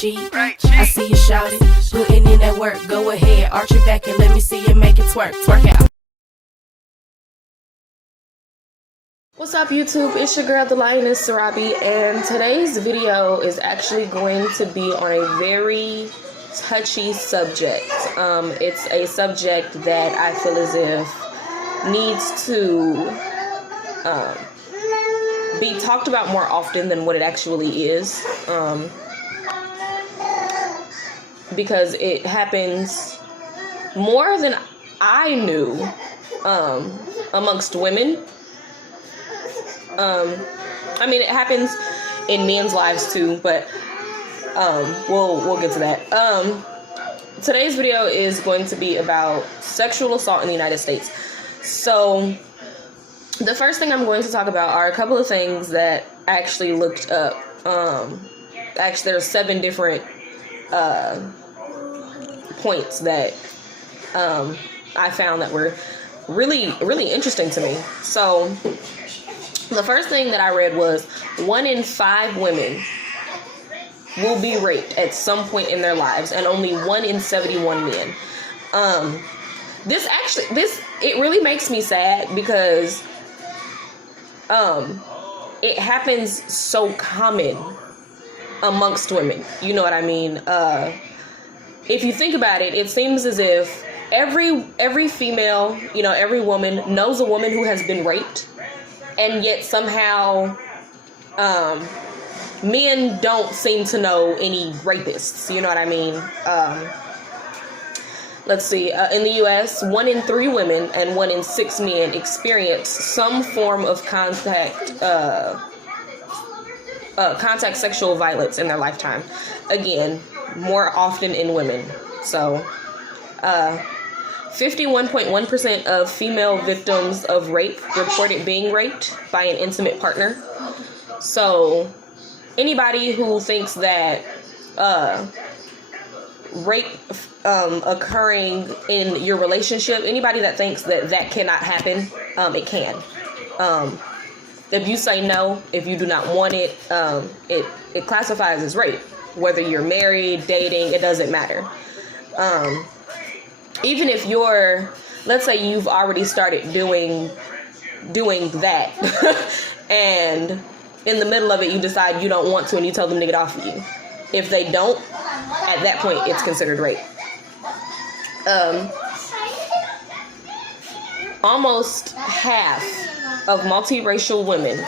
cheat. I see you shout it, putting in that work. Go ahead, arch your back and let me see you make it twerk. Twerk out. What's up, YouTube? It's your girl, the Lioness Sarabi, and today's video is actually going to be on a very touchy subject. It's a subject that I feel as if needs to be talked about more often than what it actually is, because it happens more than I knew amongst women. I mean, it happens in men's lives too, but we'll get to that. Today's video is going to be about sexual assault in the United States. So the first thing I'm going to talk about are a couple of things that I actually looked up. Actually, there's 7 different points that I found that were really interesting to me. So the first thing that I read was 1 in 5 women will be raped at some point in their lives, and only 1 in 71 men. It really makes me sad because it happens so common amongst women. You know what I mean? If you think about it, it seems as if every female, every woman knows a woman who has been raped. And yet somehow men don't seem to know any rapists. You know what I mean? Let's see. In the U.S., 1 in 3 women and 1 in 6 men experience some form of contact sexual violence in their lifetime. Again, more often in women. So 51.1% of female victims of rape reported being raped by an intimate partner. So anybody who thinks that rape occurring in your relationship, anybody that thinks that cannot happen, it can. If you say no, if you do not want it, it classifies as rape. Whether you're married, dating, it doesn't matter. Even if let's say you've already started doing that and in the middle of it you decide you don't want to and you tell them to get off of you. If they don't, at that point it's considered rape. Almost half of multiracial women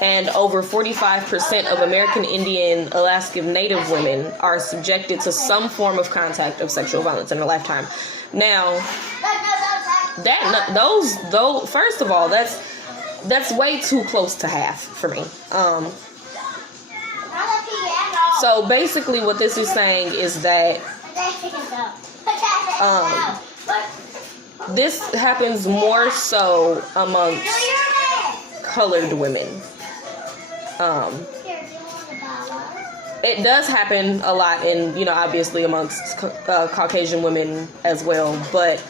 and over 45% of American Indian, Alaskan Native women are subjected to some form of contact of sexual violence in their lifetime. Now, first of all, that's way too close to half for me. So basically, what this is saying is that this happens more so amongst colored women. It does happen a lot in, obviously amongst Caucasian women as well, but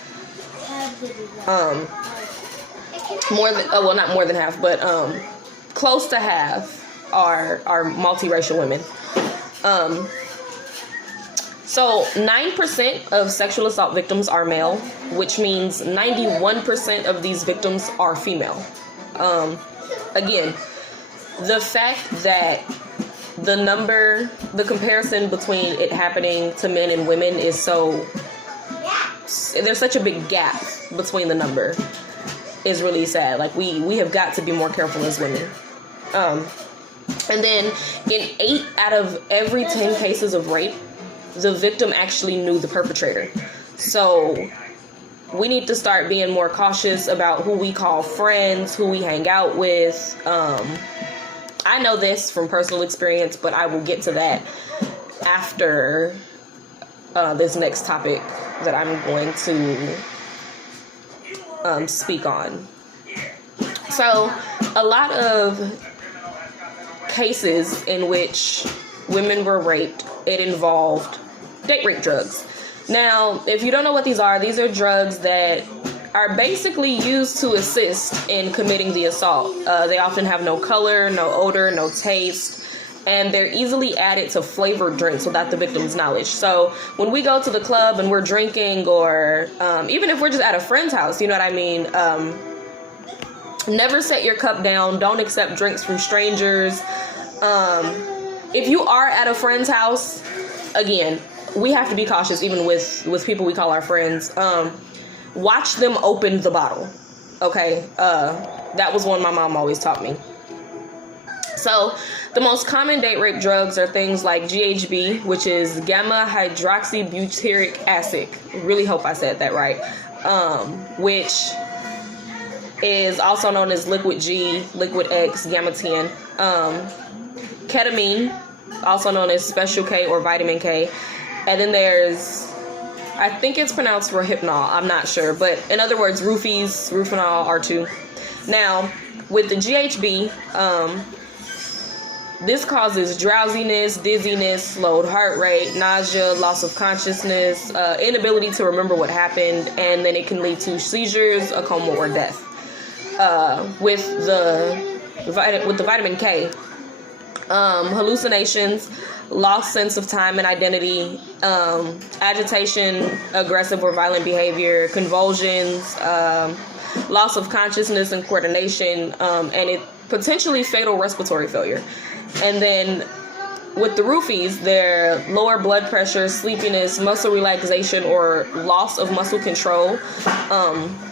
not more than half, but close to half are multiracial women. So 9% of sexual assault victims are male, which means 91% of these victims are female. Again, the fact that the comparison between it happening to men and women is there's such a big gap between the number is really sad. Like we have got to be more careful as women. And then in 8 out of every 10 cases of rape, the victim actually knew the perpetrator. So we need to start being more cautious about who we call friends, who we hang out with. I know this from personal experience, but I will get to that after this next topic that I'm going to speak on. So a lot of cases in which women were raped, it involved date rape drugs. Now, if you don't know what these are drugs that are basically used to assist in committing the assault. They often have no color, no odor, no taste, and they're easily added to flavored drinks without the victim's knowledge. So when we go to the club and we're drinking, or even if we're just at a friend's house, you know what I mean? Never set your cup down. Don't accept drinks from strangers. If you are at a friend's house, again, we have to be cautious even with people we call our friends. Watch them open the bottle. Okay? That was one my mom always taught me. So the most common date rape drugs are things like GHB, which is gamma hydroxybutyric acid. Really hope I said that right. Which is also known as liquid G, liquid X, gamma 10. Ketamine, also known as special K or vitamin K. And then there's, I think it's pronounced Rohypnol, I'm not sure. But in other words, roofies, Rufinol, R2. Now, with the GHB, this causes drowsiness, dizziness, slowed heart rate, nausea, loss of consciousness, inability to remember what happened, and then it can lead to seizures, a coma, or death. With the vitamin K, hallucinations, lost sense of time and identity, agitation, aggressive or violent behavior, convulsions, loss of consciousness and coordination, and it potentially fatal respiratory failure. And then with the roofies, they're lower blood pressure, sleepiness, muscle relaxation or loss of muscle control,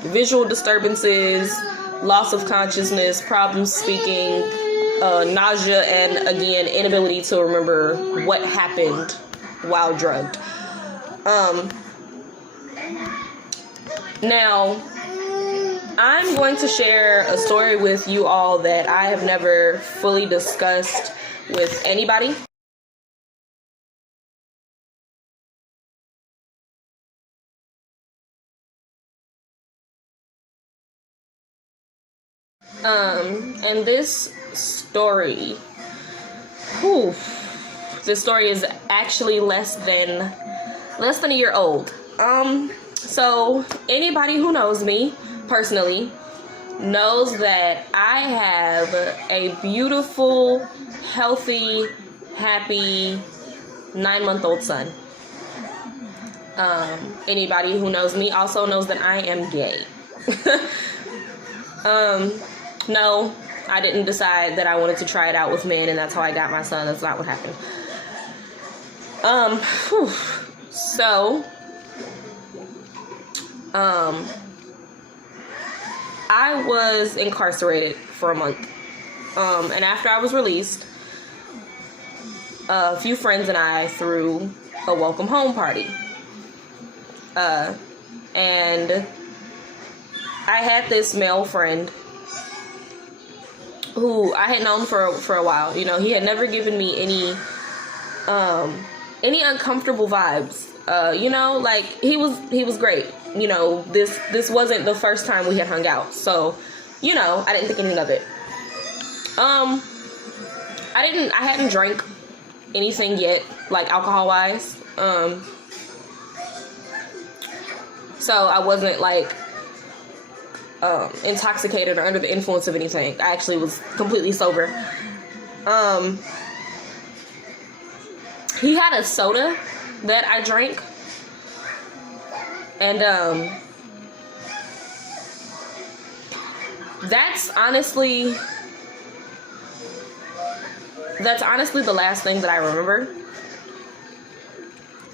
visual disturbances, loss of consciousness, problems speaking, nausea, and again, inability to remember what happened while drugged. Now, I'm going to share a story with you all that I have never fully discussed with anybody. And this story, this story is actually less than a year old. So anybody who knows me personally knows that I have a beautiful, healthy, happy 9-month-old son. Anybody who knows me also knows that I am gay. No, I didn't decide that I wanted to try it out with men and that's how I got my son. That's not what happened. I was incarcerated for a month. And after I was released, a few friends and I threw a welcome home party. And I had this male friend who I had known for a while. You know, he had never given me any uncomfortable vibes. You know, like he was great. You know, this wasn't the first time we had hung out. So, you know, I didn't think anything of it. I hadn't drank anything yet, like alcohol wise. So I wasn't like intoxicated or under the influence of anything. I actually was completely sober. He had a soda that I drank, and that's honestly the last thing that I remember.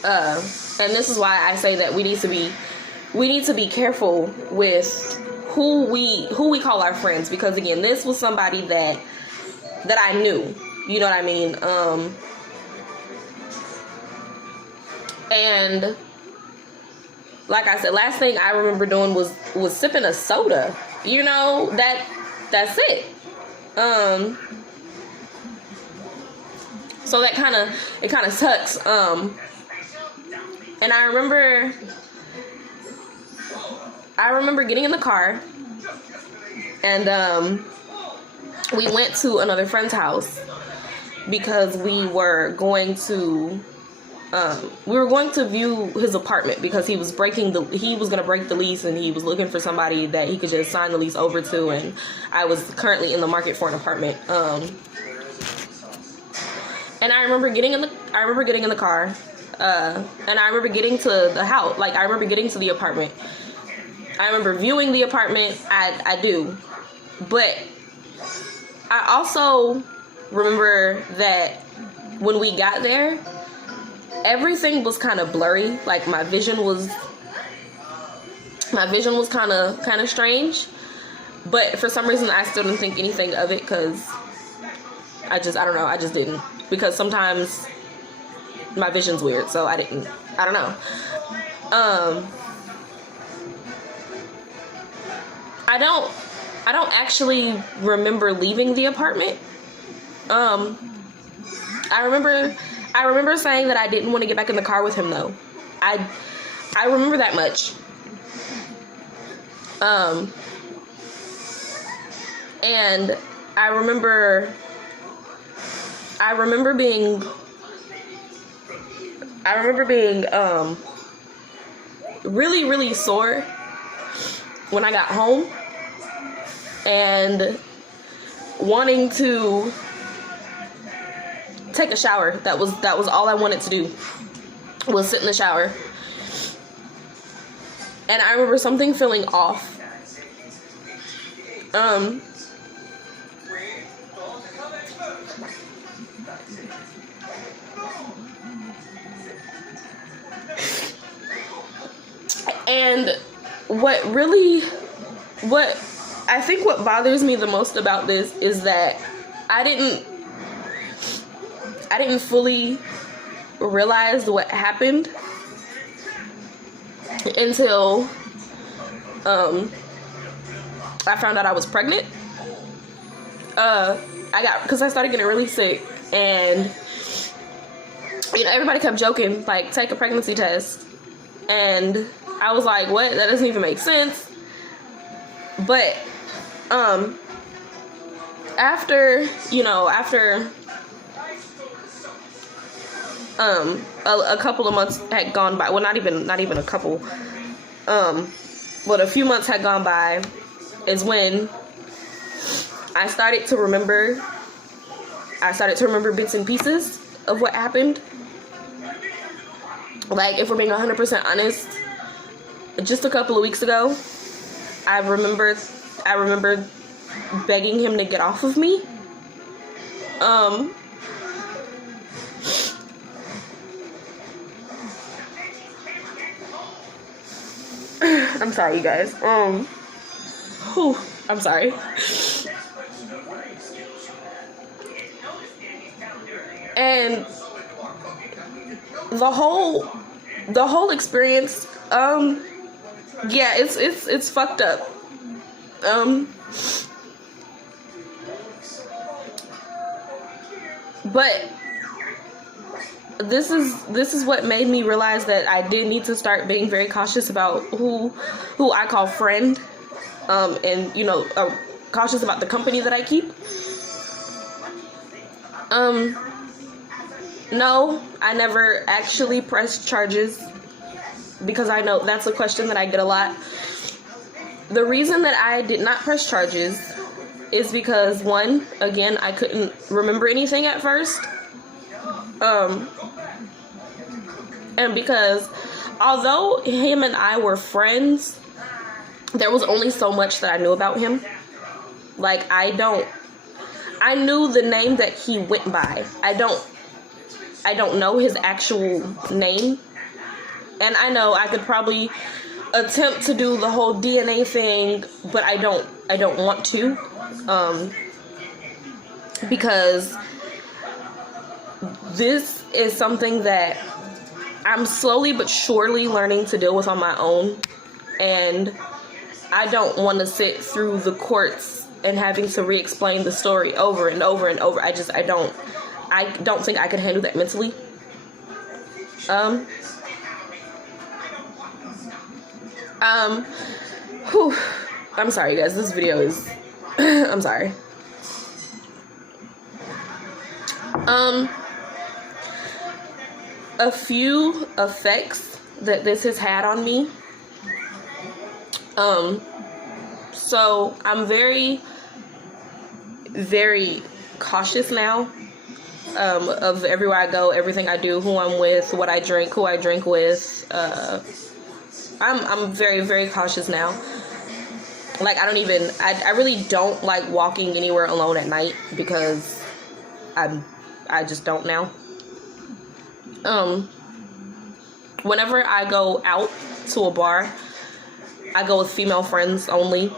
And this is why I say that we need to be careful with who we call our friends, because again, this was somebody that I knew, you know what I mean? And like I said, last thing I remember doing was sipping a soda. You know, that's it. So it kind of sucks. And I remember getting in the car, and we went to another friend's house because we were going to view his apartment, because he was going to break the lease, and he was looking for somebody that he could just sign the lease over to, and I was currently in the market for an apartment. And I remember getting in the car, and I remember getting to the house. Like, I remember getting to the apartment. I remember viewing the apartment. I do. But I also remember that when we got there, everything was kind of blurry. Like, my vision was kind of strange. But for some reason, I still didn't think anything of it, because I don't know, I just didn't. Because sometimes my vision's weird, so I don't know. I don't actually remember leaving the apartment. I remember saying that I didn't want to get back in the car with him, though. I remember that much. And I remember being really, really sore when I got home, and wanting to take a shower. That was all I wanted to do, was sit in the shower. And I remember something feeling off. And what I think what bothers me the most about this is that I didn't fully realize what happened until I found out I was pregnant. Because I started getting really sick, and everybody kept joking, like, take a pregnancy test, and I was like, what? That doesn't even make sense. But after a couple of months had gone by, well, not even a couple, but a few months had gone by, is when I started to remember bits and pieces of what happened. Like, if we're being 100% honest, just a couple of weeks ago, I remember begging him to get off of me. I'm sorry, you guys. I'm sorry. And the whole experience, yeah, it's fucked up. But this is what made me realize that I did need to start being very cautious about who I call friend, and cautious about the company that I keep. No, I never actually pressed charges, because I know that's a question that I get a lot. The reason that I did not press charges is because, one, again, I couldn't remember anything at first. And because although him and I were friends, there was only so much that I knew about him. Like, I knew the name that he went by. I don't know his actual name. And I know I could probably attempt to do the whole DNA thing, but I don't want to, because this is something that I'm slowly but surely learning to deal with on my own, and I don't want to sit through the courts and having to re-explain the story over and over and over. I don't think I could handle that mentally. I'm sorry, guys. This video is I'm sorry. A few effects that this has had on me. So I'm very, very cautious now. of everywhere I go, everything I do, who I'm with, what I drink, who I drink with. I'm very, very cautious now. Like, I really don't like walking anywhere alone at night because I just don't now. Whenever I go out to a bar, I go with female friends only.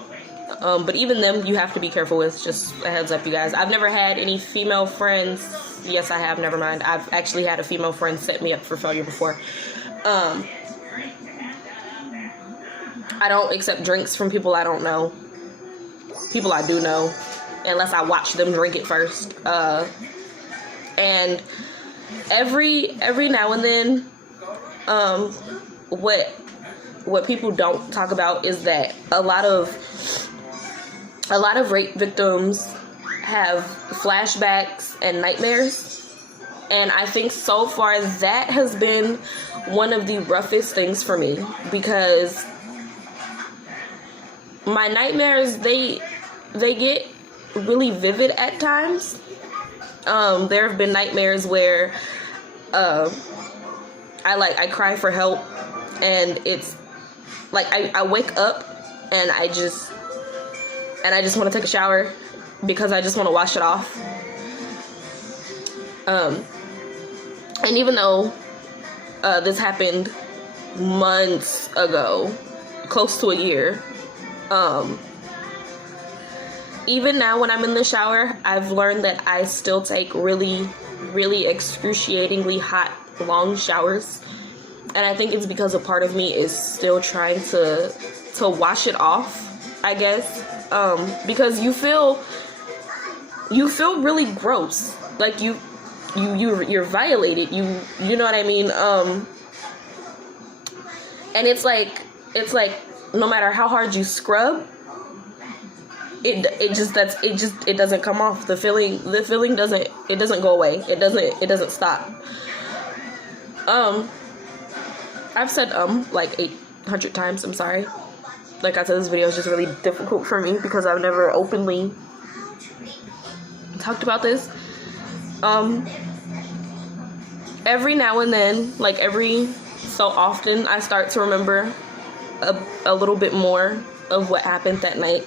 But even them, you have to be careful with. Just a heads up, you guys. I've never had any female friends. Yes, I have. Never mind. I've actually had a female friend set me up for failure before. I don't accept drinks from people I don't know. People I do know, unless I watch them drink it first. And every now and then, what people don't talk about is that a lot of rape victims have flashbacks and nightmares. And I think so far that has been one of the roughest things for me, because my nightmares, they get really vivid at times. There have been nightmares where I cry for help, and it's like I wake up and I just want to take a shower because I just want to wash it off. And even though this happened months ago, close to a year, even now when I'm in the shower, I've learned that I still take really, really excruciatingly hot, long showers. And I think it's because a part of me is still trying to wash it off, I guess. Because you feel really gross. Like you're violated. You know what I mean? And it's like no matter how hard you scrub, it doesn't come off. The feeling doesn't go away. It doesn't stop. I've said like 800 times. I'm sorry. Like I said, this video is just really difficult for me because I've never openly talked about this. Every now and then, like every so often, I start to remember a little bit more of what happened that night.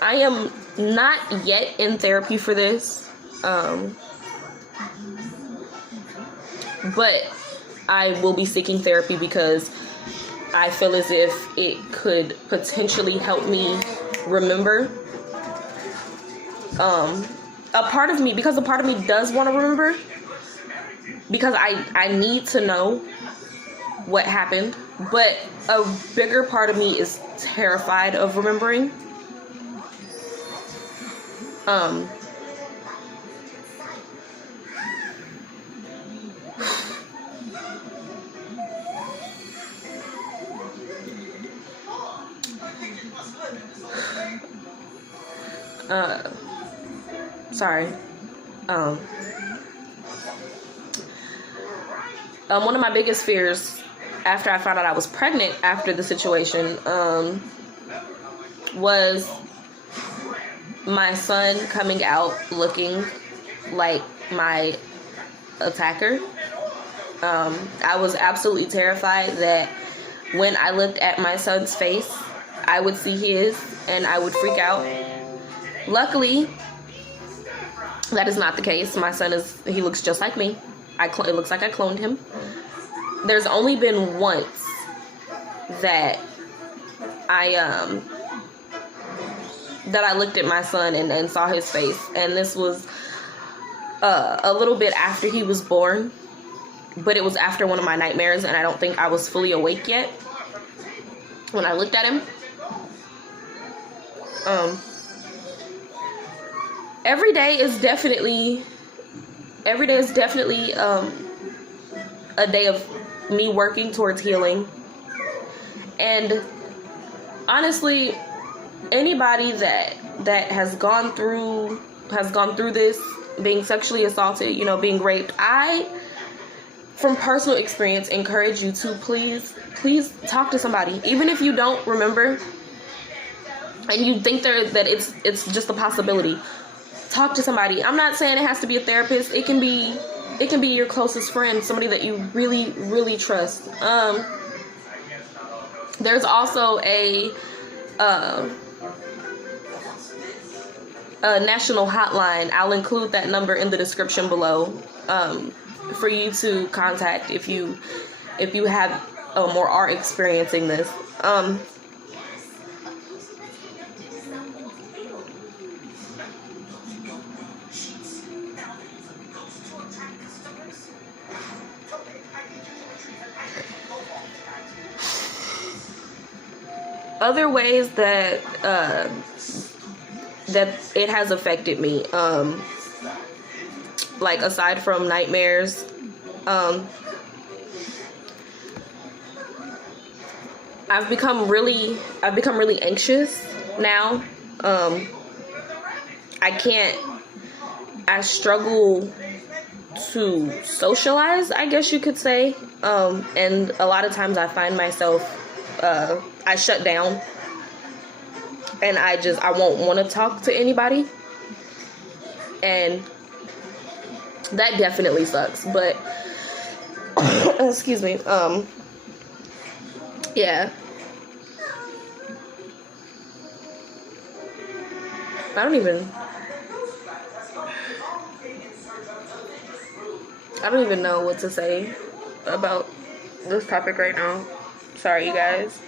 I am not yet in therapy for this, but I will be seeking therapy because I feel as if it could potentially help me remember. A part of me does want to remember, because I need to know what happened, but a bigger part of me is terrified of remembering. Sorry. One of my biggest fears after I found out I was pregnant after the situation, was my son coming out looking like my attacker. I was absolutely terrified that when I looked at my son's face, I would see his and I would freak out. Luckily, that is not the case. My son he looks just like me. It looks like I cloned him. There's only been once that I looked at my son and saw his face, and this was a little bit after he was born, but it was after one of my nightmares, and I don't think I was fully awake yet when I looked at him. Every day is definitely a day of me working towards healing. And honestly, anybody that has gone through this, being sexually assaulted, being raped, I, from personal experience, encourage you to please talk to somebody, even if you don't remember and you think that it's just a possibility. talk to somebody. I'm not saying it has to be a therapist. It can be your closest friend, somebody that you really, really trust. There's also a national hotline. I'll include that number in the description below for you to contact if you have or are experiencing this. Other ways that it has affected me, like aside from nightmares, I've become really anxious now. I struggle to socialize, I guess you could say, and a lot of times I find myself I shut down, and I won't want to talk to anybody, and that definitely sucks. But excuse me, yeah, I don't even know what to say about this topic right now. Sorry, you guys.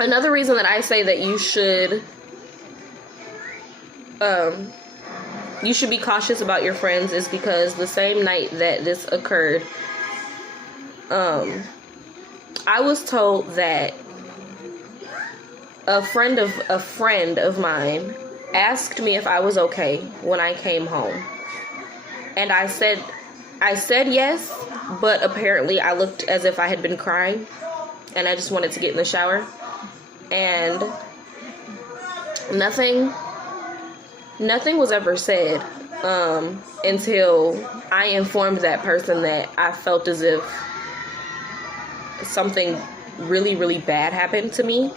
Another reason that I say that you should be cautious about your friends is because the same night that this occurred, I was told that a friend of mine asked me if I was okay when I came home, and I said yes, but apparently I looked as if I had been crying, and I just wanted to get in the shower, and nothing was ever said until I informed that person that I felt as if something really, really bad happened to me.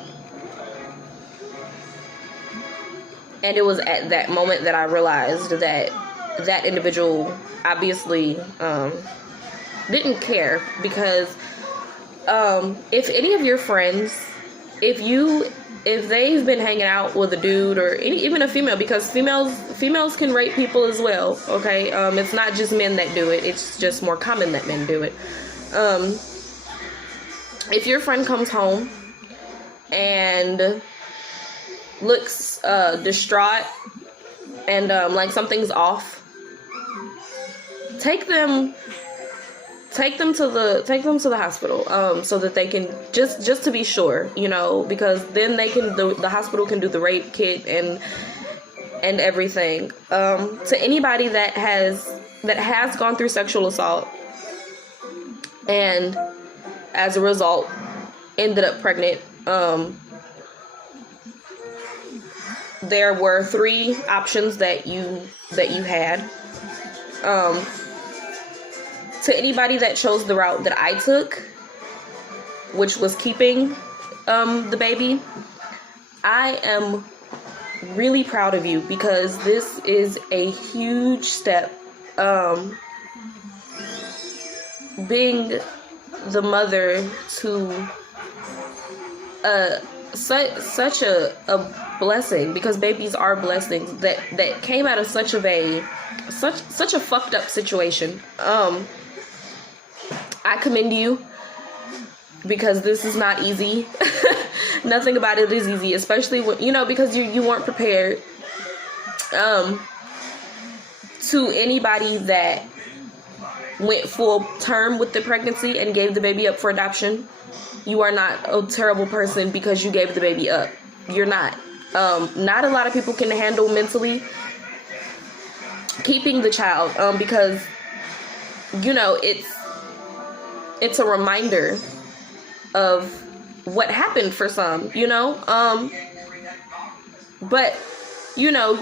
And it was at that moment that I realized that that individual obviously didn't care, because if any of your friends, if they've been hanging out with a dude or even a female, because females can rape people as well, okay? It's not just men that do it. It's just more common that men do it. If your friend comes home and looks distraught and like something's off, take them to the hospital, so that they can just to be sure, because then the hospital can do the rape kit and everything. To anybody that has gone through sexual assault and as a result ended up pregnant, there were 3 options that you had. To anybody that chose the route that I took, which was keeping the baby, I am really proud of you, because this is a huge step. Being the mother to such a blessing, because babies are blessings that came out of such a fucked up situation. I commend you, because this is not easy. Nothing about it is easy, especially when, because you weren't prepared. To anybody that went full term with the pregnancy and gave the baby up for adoption, you are not a terrible person because you gave the baby up. You're not. Not a lot of people can handle mentally keeping the child, because it's a reminder of what happened for some, but you know,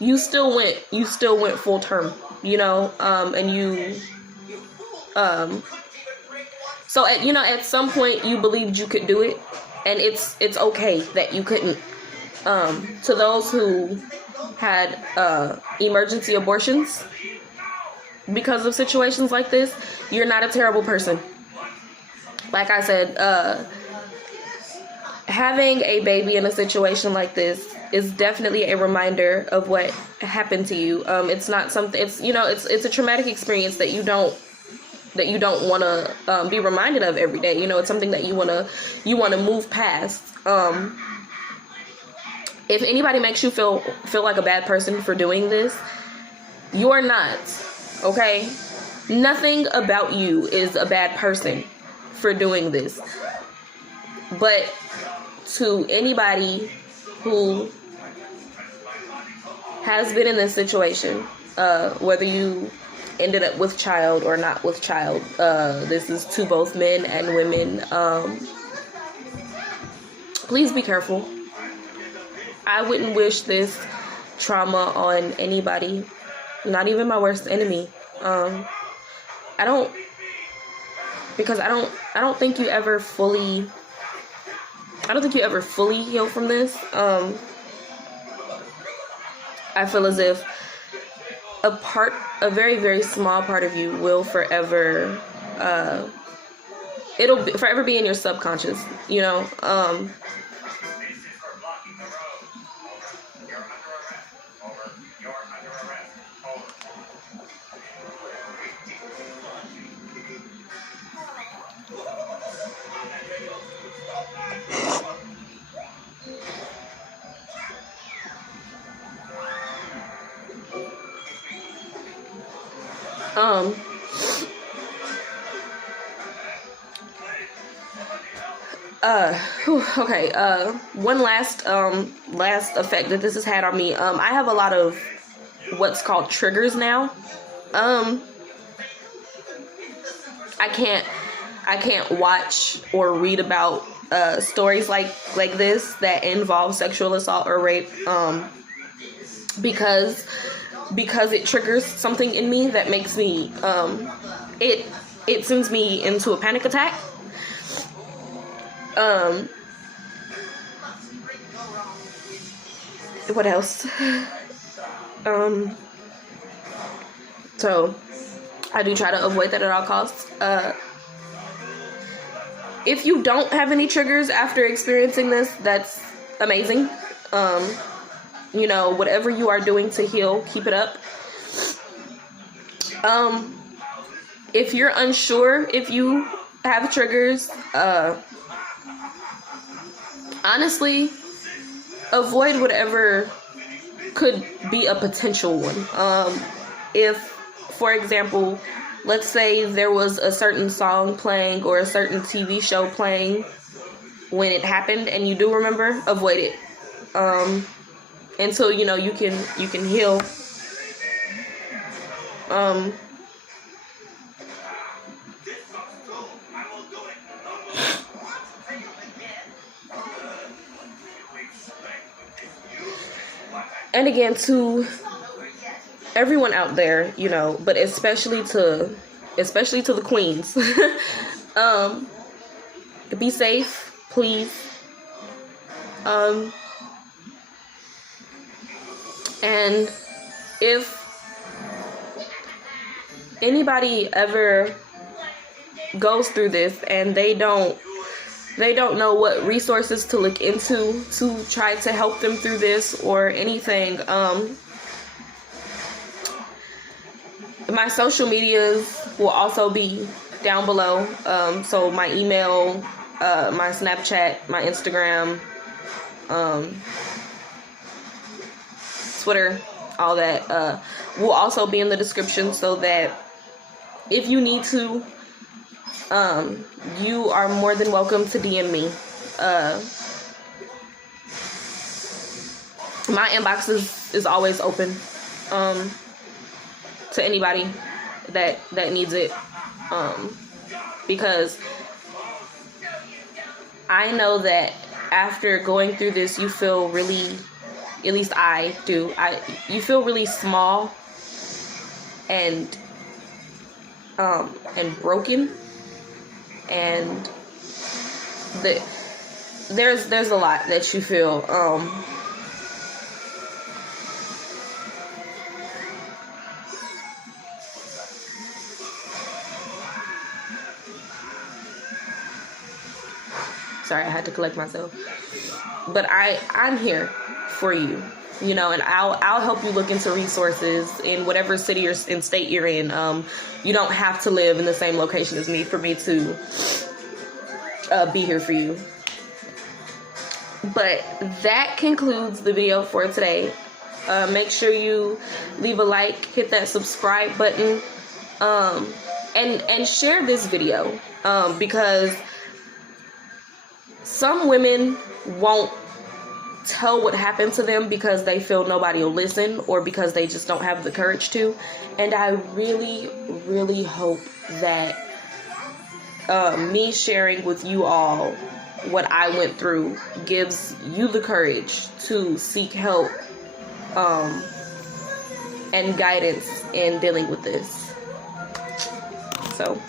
you still went full term, you know, and you, so at some point you believed you could do it, and it's okay that you couldn't. To those who had emergency abortions because of situations like this, you're not a terrible person. Like I said, having a baby in a situation like this is definitely a reminder of what happened to you. It's not something, it's a traumatic experience that you don't want to be reminded of every day. It's something that you want to move past. If anybody makes you feel like a bad person for doing this, you're not, okay? Nothing about you is a bad person for doing this. But to anybody who has been in this situation, whether you ended up with child or not with child, this is to both men and women, please be careful. I wouldn't wish this trauma on anybody, not even my worst enemy. I don't think you ever fully heal from this. I feel as if a very, very small part of you will forever, it'll forever be in your subconscious, okay, one last effect that this has had on me. I have a lot of what's called triggers now. I can't watch or read about stories like this that involve sexual assault or rape, because it triggers something in me that makes me, it sends me into a panic attack. What else? So I do try to avoid that at all costs. If you don't have any triggers after experiencing this, that's amazing. Whatever you are doing to heal, keep it up. If you're unsure if you have triggers, honestly, avoid whatever could be a potential one. If, for example, let's say there was a certain song playing or a certain TV show playing when it happened and you do remember, avoid it. Until you can heal. And again, to everyone out there, but especially to the queens, be safe, please. And if anybody ever goes through this and they don't know what resources to look into to try to help them through this or anything, my social medias will also be down below. So my email, my Snapchat, my Instagram, Twitter, all that will also be in the description, so that if you need to, you are more than welcome to DM me. My inbox is always open to anybody that needs it, because I know that after going through this, you feel really at least I do, you feel really small and broken, and there's a lot that you feel. Sorry, I had to collect myself. But I'm here for you, you know, and I'll help you look into resources in whatever city or in state you're in. You don't have to live in the same location as me for me to be here for you. But that concludes the video for today. Make sure you leave a like, hit that subscribe button, and share this video, because some women won't tell what happened to them because they feel nobody will listen, or because they just don't have the courage to. And I really, really hope that me sharing with you all what I went through gives you the courage to seek help and guidance in dealing with this. So